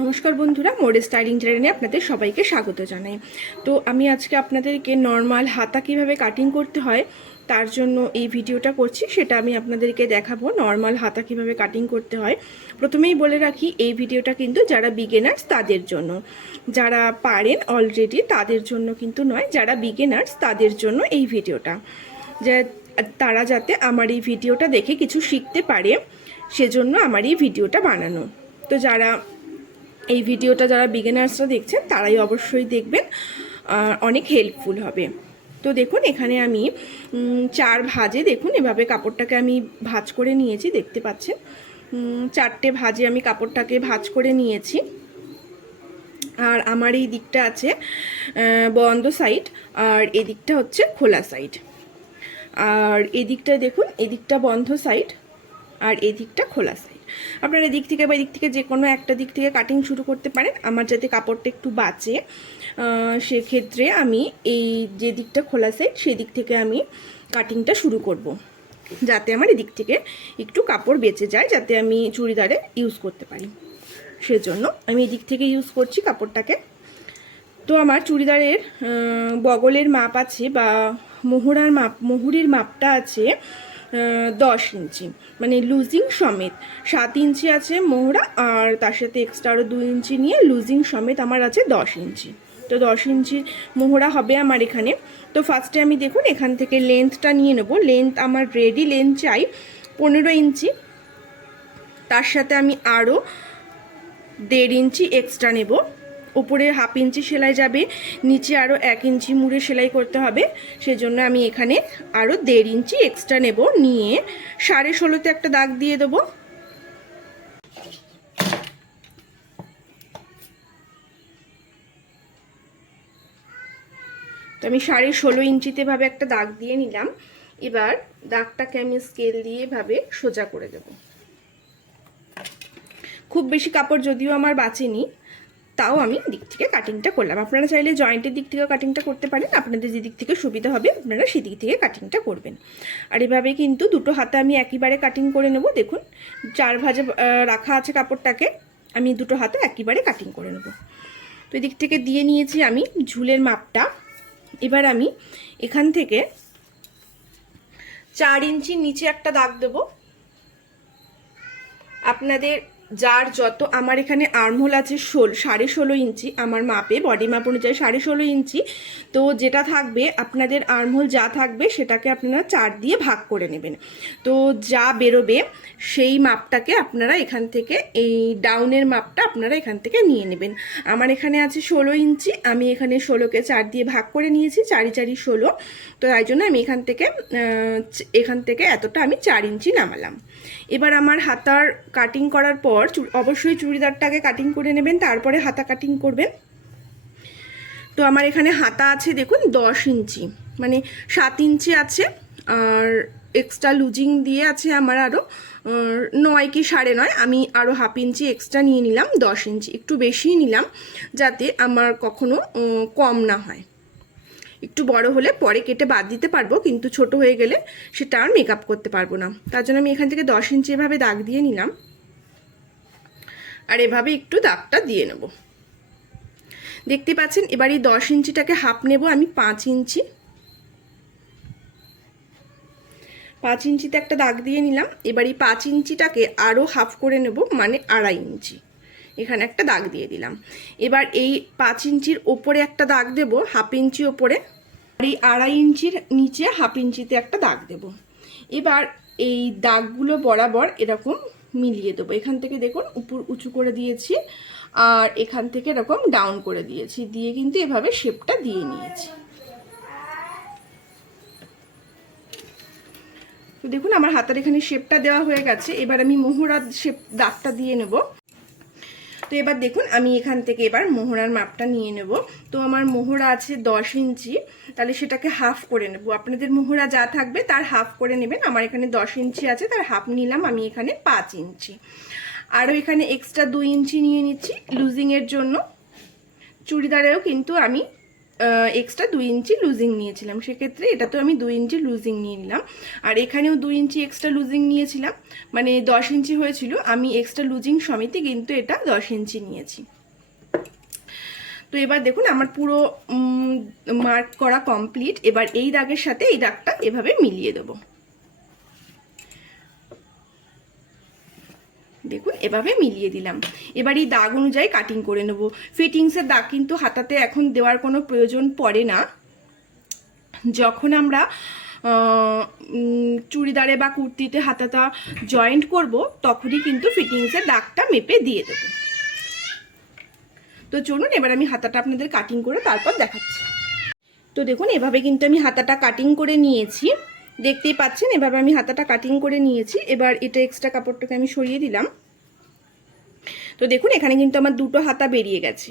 নমস্কার বন্ধুরা মোডে স্টাইলিং চ্যানেলে আপনাদের সবাইকে স্বাগত জানাই। তো আমি আজকে আপনাদেরকে নর্মাল হাতা কীভাবে কাটিং করতে হয়, তার জন্য এই ভিডিওটা করছি। সেটা আমি আপনাদেরকে দেখাবো, নর্মাল হাতা কীভাবে কাটিং করতে হয়। প্রথমেই বলে রাখি, এই ভিডিওটা কিন্তু যারা বিগেনার্স তাদের জন্য। যারা পারেন অলরেডি তাদের জন্য কিন্তু নয়, যারা বিগেনার্স তাদের জন্য এই ভিডিওটা। যে তারা যাতে আমার এই ভিডিওটা দেখে কিছু শিখতে পারে, সেজন্য আমার এই ভিডিওটা বানানো। তো যারা এই ভিডিওটা যারা বিগিনার্সরা দেখছেন, তারাই অবশ্যই দেখবেন অনেক হেল্পফুল হবে। তো দেখুন, এখানে আমি চার ভাজে দেখুন, এভাবে কাপড়টাকে আমি ভাজ করে নিয়েছি, দেখতে পাচ্ছেন? চারটে ভাজে আমি কাপড়টাকে ভাজ করে নিয়েছি। আর আমার এই দিকটা আছে বন্ধ সাইড আর এদিকটা হচ্ছে খোলা সাইড আর এদিকটা দেখুন এদিকটা বন্ধ সাইড আর এদিকটা খোলা সাইড আপনারা এদিক থেকে বা এদিক থেকে যে কোনো একটা দিক থেকে কাটিং শুরু করতে পারেন। আমার যাতে কাপড়টা একটু বাঁচে সেক্ষেত্রে আমি এই যে দিকটা খোলা সাইড সেদিক থেকে আমি কাটিংটা শুরু করব। যাতে আমার এদিক থেকে একটু কাপড় বেঁচে যায়, যাতে আমি চুড়িদারে ইউজ করতে পারি। সেজন্য আমি এদিক থেকে ইউজ করছি কাপড়টাকে। তো আমার চুড়িদারের বগলের মাপ আছে বা মোহরার মাপ, মোহুরির মাপটা আছে দশ ইঞ্চি। মানে লুজিং সমেত সাত ইঞ্চি আছে মোহরা আর তার সাথে এক্সট্রা আরও দুই ইঞ্চি নিয়ে লুজিং সমেত আমার আছে দশ ইঞ্চি। তো দশ ইঞ্চি মোহরা হবে আমার এখানে। তো ফার্স্টে আমি দেখুন এখান থেকে লেন্থটা নিয়ে নেব। লেন্থ আমার রেডি লেন্থ চাই পনেরো ইঞ্চি। তার সাথে আমি আরও দেড় ইঞ্চি এক্সট্রা নেব। উপরে হাফ ইঞ্চি সেলাই যাবে, নিচে আরও এক ইঞ্চি মুড়ে সেলাই করতে হবে। সেজন্য আমি এখানে আরও দেড় ইঞ্চি এক্সট্রা নেব, নিয়ে সাড়ে ষোলোতে একটা দাগ দিয়ে দেবো। তো আমি সাড়ে ষোলো ইঞ্চিতে ভাবে একটা দাগ দিয়ে নিলাম। এবার দাগটাকে আমি স্কেল দিয়ে ভাবে সোজা করে দেবো। খুব বেশি কাপড় যদিও আমার বাঁচেনি তাও আমি দিক থেকে কাটিংটা করলাম। আপনারা চাইলে জয়েন্টের দিক থেকে কাটিংটা করতে পারেন। আপনাদের যে দিক থেকে সুবিধা হবে, আপনারা সেদিক থেকে কাটিংটা করবেন। আর এভাবে কিন্তু দুটো হাতে আমি একইবারে কাটিং করে নেব। দেখুন, চার ভাজে রাখা আছে কাপড়টাকে, আমি দুটো হাতে একইবারে কাটিং করে নেব। তো এদিক থেকে দিয়ে নিয়েছি আমি ঝুলের মাপটা। এবার আমি এখান থেকে চার ইঞ্চির নিচে একটা দাগ দেবো। আপনাদের যার যত আমার এখানে আর্মহোল আছে ষোল, সাড়ে ষোলো ইঞ্চি, আমার মাপে বডি মাপ অনুযায়ী সাড়ে ষোলো ইঞ্চি। তো যেটা থাকবে, আপনাদের আর্মহোল যা থাকবে, সেটাকে আপনারা চার দিয়ে ভাগ করে নেবেন। তো যা বেরোবে, সেই মাপটাকে আপনারা এখান থেকে, এই ডাউনের মাপটা আপনারা এখান থেকে নিয়ে নেবেন। আমার এখানে আছে ষোলো ইঞ্চি, আমি এখানে ষোলোকে চার দিয়ে ভাগ করে নিয়েছি, চারি চারি ষোলো। তো তাই জন্য আমি এখান থেকে এখান থেকে এতটা আমি চার ইঞ্চি নামালাম। এবার আমার হাতার কাটিং করার পর চু- অবশ্যই চুড়িদারটাকে কাটিং করে নেবেন, তারপরে হাতা কাটিং করবেন। তো আমার এখানে হাতা আছে, দেখুন, দশ ইঞ্চি। মানে সাত ইঞ্চি আছে, আর এক্সট্রা লুজিং দিয়ে আছে আমার আরও নয় কি সাড়ে নয়, আমি আরও হাফ ইঞ্চি এক্সট্রা নিয়ে নিলাম, দশ ইঞ্চি। একটু বেশিই নিলাম, যাতে আমার কখনো কম না হয়। একটু বড় হলে পরে কেটে বাদ দিতে পারব, কিন্তু ছোট হয়ে গেলে সেটা আর মেকআপ করতে পারব না। তার জন্য আমি এখান থেকে দশ ইঞ্চি এভাবে দাগ দিয়ে নিলাম। আর এভাবে একটু দাগটা দিয়ে নেব। দেখতে পাচ্ছেন, এবার এই দশ ইঞ্চিটাকে হাফ নেব আমি পাঁচ ইঞ্চি। পাঁচ ইঞ্চিতে একটা দাগ দিয়ে নিলাম, এবার এই পাঁচ ইঞ্চিটাকে আরও হাফ করে নেব মানে আড়াই ইঞ্চি। এখানে একটা দাগ দিয়ে দিলাম। এবার এই পাঁচ ইঞ্চির ওপরে একটা দাগ দেব হাফ ইঞ্চি ওপরে। আর এই আড়াই ইঞ্চির নিচে হাফ ইঞ্চিতে একটা দাগ দেব। এবার এই দাগগুলো বরাবর এরকম মিলিয়ে দেবো। এখান থেকে দেখুন, উপর উঁচু করে দিয়েছি আর এখান থেকে এরকম ডাউন করে দিয়েছি। দিয়ে কিন্তু এভাবে শেপটা দিয়ে নিয়েছি। দেখুন, আমার হাতের এখানে শেপটা দেওয়া হয়ে গেছে। এবার আমি মোহরার শেপ দাগটা দিয়ে নেব। তো এবার দেখুন, আমি এখান থেকে এবার মোহরার মাপটা নিয়ে নেব। তো আমার মোহরা আছে দশ ইঞ্চি, তাহলে সেটাকে হাফ করে নেব। আপনাদের মোহরা যা থাকবে তার হাফ করে নেবেন। আমার এখানে দশ ইঞ্চি আছে, তার হাফ নিলাম আমি এখানে পাঁচ ইঞ্চি। আরও এখানে এক্সট্রা দুই ইঞ্চি নিয়ে নিচ্ছি লুজিংয়ের জন্য। চুড়িদারেও কিন্তু আমি এক্সট্রা দুই ইঞ্চি লুজিং নিয়েছিলাম। সেক্ষেত্রে এটা তো আমি দুই ইঞ্চি লুজিং নিয়ে নিলাম। আর এখানেও দুই ইঞ্চি এক্সট্রা লুজিং নিয়েছিলাম। মানে দশ ইঞ্চি হয়েছিল, আমি এক্সট্রা লুজিং সমিতি কিন্তু এটা দশ ইঞ্চি নিয়েছি। তো এবার দেখুন, আমার পুরো মার্ক করা কমপ্লিট এবার এই দাগের সাথে এই দাগটা এভাবে মিলিয়ে দেবো। দেখুন, এভাবে মিলিয়ে দিলাম। এবার এই দাগ অনুযায়ী কাটিং করে নেব। ফিটিংসের দাগ কিন্তু হাতাতে এখন দেওয়ার কোনো প্রয়োজন পড়ে না। যখন আমরা চুড়িদারে বা কুর্তিতে হাতাটা জয়েন্ট করব, তখনই কিন্তু ফিটিংসের দাগটা মেপে দিয়ে দেবো। তো চলুন, এবার আমি হাতাটা আপনাদের কাটিং করে তারপর দেখাচ্ছি। তো দেখুন, এভাবে কিন্তু আমি হাতাটা কাটিং করে নিয়েছি। দেখতেই পাচ্ছেন, এভাবে আমি হাতাটা কাটিং করে নিয়েছি। এবার এটা এক্সট্রা কাপড়টাকে আমি সরিয়ে দিলাম। তো দেখুন, এখানে কিন্তু আমার দুটো হাতা বেরিয়ে গেছে।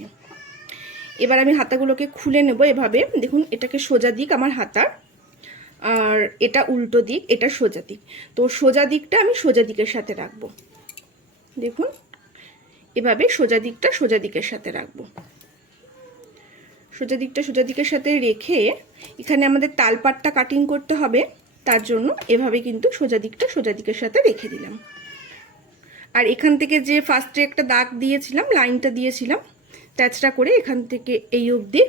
এবার আমি হাতাগুলোকে খুলে নেব এভাবে। দেখুন, এটাকে সোজা দিক আমার হাতার, আর এটা উল্টো দিক, এটা সোজা দিক। তো সোজা দিকটা আমি সোজা দিকের সাথে রাখব। দেখুন, এভাবে সোজা দিকটা সোজা দিকের সাথে রাখব। সোজা দিকটা সোজা দিকের সাথে রেখে এখানে আমাদের তালপাটটা কাটিং করতে হবে। তার জন্য এভাবে কিন্তু সোজা দিকটা সোজা দিকের সাথে রেখে দিলাম। আর এখান থেকে যে ফার্স্টে একটা দাগ দিয়েছিলাম, লাইনটা দিয়েছিলাম ট্যাচটা করে এখান থেকে এই অবধি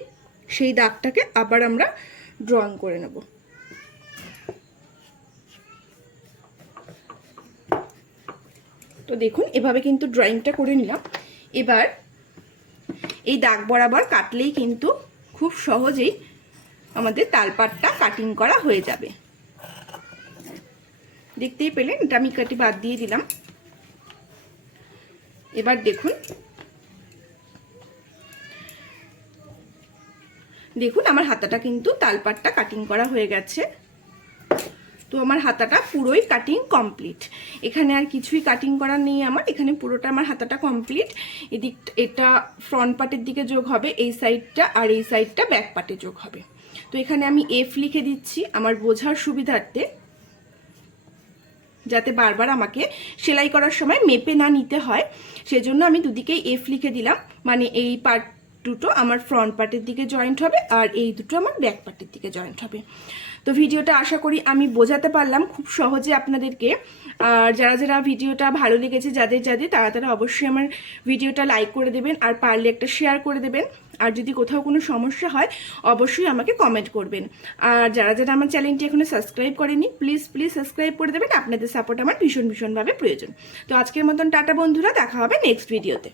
সেই দাগটাকে আবার আমরা ড্রয়িং করে নেব। তো দেখুন, এভাবে কিন্তু ড্রয়িংটা করে নিলাম। এবার এই দাগ বরাবর কাটলেই কিন্তু খুব সহজেই আমাদের তালপাটটা কাটিং করা হয়ে যাবে। দেখতেই পেলেন, এটা আমি কাটি বাদ দিয়ে দিলাম। এবার দেখুন। দেখুন, আমার হাতাটা কিন্তু তালপাটটা কাটিং করা হয়ে গেছে। তো আমার হাতাটা পুরোই কাটিং কমপ্লিট এখানে আর কিছুই কাটিং করার নেই আমার, এখানে পুরোটা আমার হাতাটা কমপ্লিট এদিক, এটা ফ্রন্ট পার্টের দিকে যোগ হবে, এই সাইডটা আর এই সাইডটা ব্যাক পার্টে যোগ হবে। তো এখানে আমি এফ লিখে দিচ্ছি, আমার বোঝার সুবিধার্থে। যাতে বারবার আমাকে সেলাই করার সময় মেপে না নিতে হয়। সেজন্য আমি দুদিকেই এফ লিখে দিলাম। মানে এই পার্ট দুটো আমার ফ্রন্ট পার্টের দিকে জয়েন্ট হবে আর এই দুটো আমার ব্যাক পার্টের দিকে জয়েন্ট হবে। তো ভিডিওটা আশা করি আমি বোঝাতে পারলাম খুব সহজে আপনাদেরকে। আর যারা যারা ভিডিওটা ভালো লেগেছে, যাদের যাদের, তারা তারা অবশ্যই আমার ভিডিওটা লাইক করে দেবেন আর পারলে একটা শেয়ার করে দেবেন। আর যদি কোথাও কোনো সমস্যা হয়, অবশ্যই আমাকে কমেন্ট করবেন। আর যারা যারা আমার চ্যানেলটি এখনও সাবস্ক্রাইব করেনি প্লিজ প্লিজ সাবস্ক্রাইব করে দেবেন। আপনাদের সাপোর্ট আমার ভীষণ ভীষণভাবে প্রয়োজন। তো আজকের মতন টাটা বন্ধুরা, দেখা হবে নেক্সট ভিডিওতে